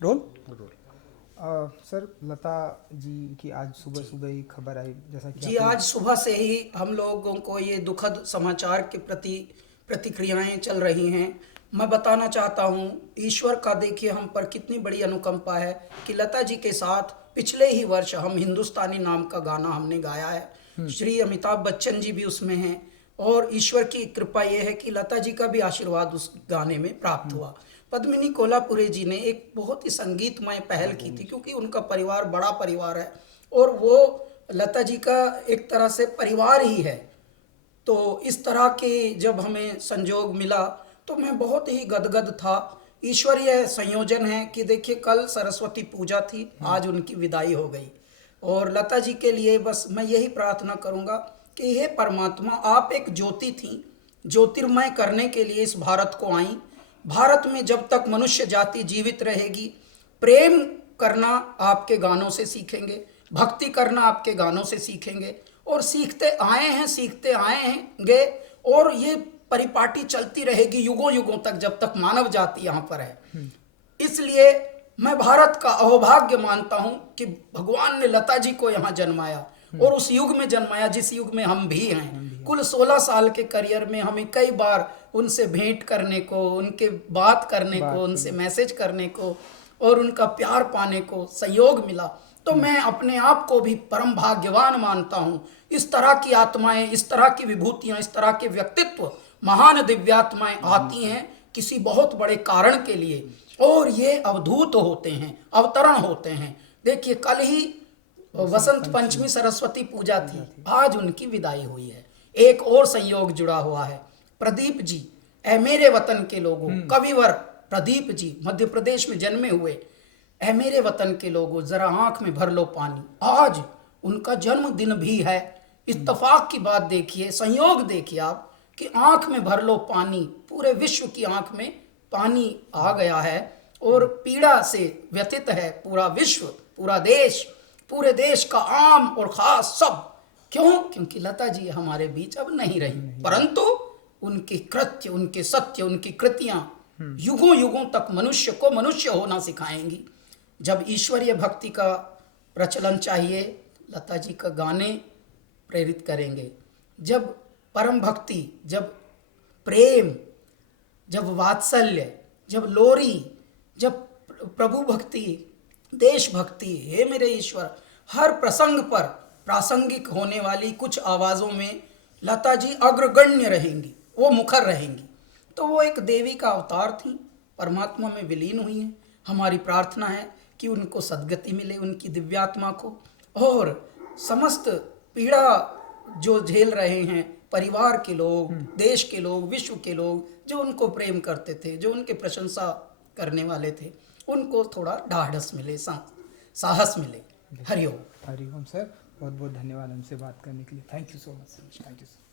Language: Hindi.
Role. Role. Sir, Lata ji की आज सुबह जी। सुबह ही खबर आई, जैसा कि जी, आपने। आज सुबह से ही हम लोगों को ये दुखद समाचार के प्रति प्रतिक्रियाएं चल रही हैं। मैं बताना चाहता हूँ, ईश्वर का देखिए हम पर कितनी बड़ी अनुकंपा है कि लता जी के साथ पिछले ही वर्ष हम हिंदुस्तानी नाम का गाना हमने गाया है। श्री अमिताभ बच्चन जी भी उसमें हैं और ईश्वर की कृपा ये है कि लता जी का भी आशीर्वाद उस गाने में प्राप्त हुआ। पद्मिनी कोल्हापुरे जी ने एक बहुत ही संगीतमय पहल की थी, क्योंकि उनका परिवार बड़ा परिवार है और वो लता जी का एक तरह से परिवार ही है। तो इस तरह के जब हमें संजोग मिला तो मैं बहुत ही गदगद था। ईश्वरीय संयोजन है कि देखिए कल सरस्वती पूजा थी, आज उनकी विदाई हो गई। और लता जी के लिए बस मैं यही प्रार्थना करूंगा कि हे परमात्मा, आप एक ज्योति थी, ज्योतिर्मय करने के लिए इस भारत को आई। भारत में जब तक मनुष्य जाति जीवित रहेगी, प्रेम करना आपके गानों से सीखेंगे, भक्ति करना आपके गानों से सीखेंगे और सीखते आए हैं, सीखते आए हैं और ये परिपाटी चलती रहेगी युगों युगों तक, जब तक मानव जाति यहाँ पर है। इसलिए मैं भारत का अहोभाग्य मानता हूँ कि भगवान ने लता जी को यहाँ जन्माया और उस युग में जन्माया जिस युग में हम भी हैं। कुल 16 साल के करियर में हमें कई बार उनसे भेंट करने को, उनके बात करने को, उनसे मैसेज करने को और उनका प्यार पाने को संयोग मिला। तो मैं अपने आप को भी परम भाग्यवान मानता हूँ। इस तरह की आत्माएं, इस तरह की विभूतियां, इस तरह के व्यक्तित्व, महान दिव्यात्माएं आती हैं किसी बहुत बड़े कारण के लिए और ये अवधूत होते हैं, अवतरण होते हैं। देखिए कल ही वसंत पंचमी सरस्वती पूजा थी, आज उनकी विदाई हुई है। एक और संयोग जुड़ा हुआ है, प्रदीप जी, ऐ मेरे वतन के लोगों, कविवर प्रदीप जी मध्य प्रदेश में जन्मे हुए। ऐ मेरे वतन के लोगों, जरा आंख में भर लो पानी। आज उनका जन्मदिन भी है। इत्तफाक की बात देखिए, संयोग देखिए आप कि आंख में भर लो पानी, पूरे विश्व की आंख में पानी आ गया है और पीड़ा से व्यथित है पूरा विश्व, पूरा देश, पूरे देश का आम और खास सब। क्यों? क्योंकि लता जी हमारे बीच अब नहीं रही, परंतु उनके कृत्य, उनके सत्य, उनकी कृतियां युगों युगों तक मनुष्य को मनुष्य होना सिखाएंगी। जब ईश्वरीय भक्ति का प्रचलन चाहिए, लता जी का गाने प्रेरित करेंगे। जब परम भक्ति, जब प्रेम, जब वात्सल्य, जब लोरी, जब प्रभु भक्ति, देशभक्ति, हे मेरे ईश्वर, हर प्रसंग पर प्रासंगिक होने वाली कुछ आवाज़ों में लता जी अग्रगण्य रहेंगी, वो मुखर रहेंगी। तो वो एक देवी का अवतार थी, परमात्मा में विलीन हुई हैं। हमारी प्रार्थना है कि उनको सद्गति मिले, उनकी दिव्यात्मा को, और समस्त पीड़ा जो झेल रहे हैं परिवार के लोग, देश के लोग, विश्व के लोग, जो उनको प्रेम करते थे, जो उनके प्रशंसा करने वाले थे, उनको थोड़ा ढाढ़स मिले, साहस मिले। हरिओम। हरिओम सर, बहुत बहुत धन्यवाद हमसे बात करने के लिए। Thank you so much sir. Thank you sir.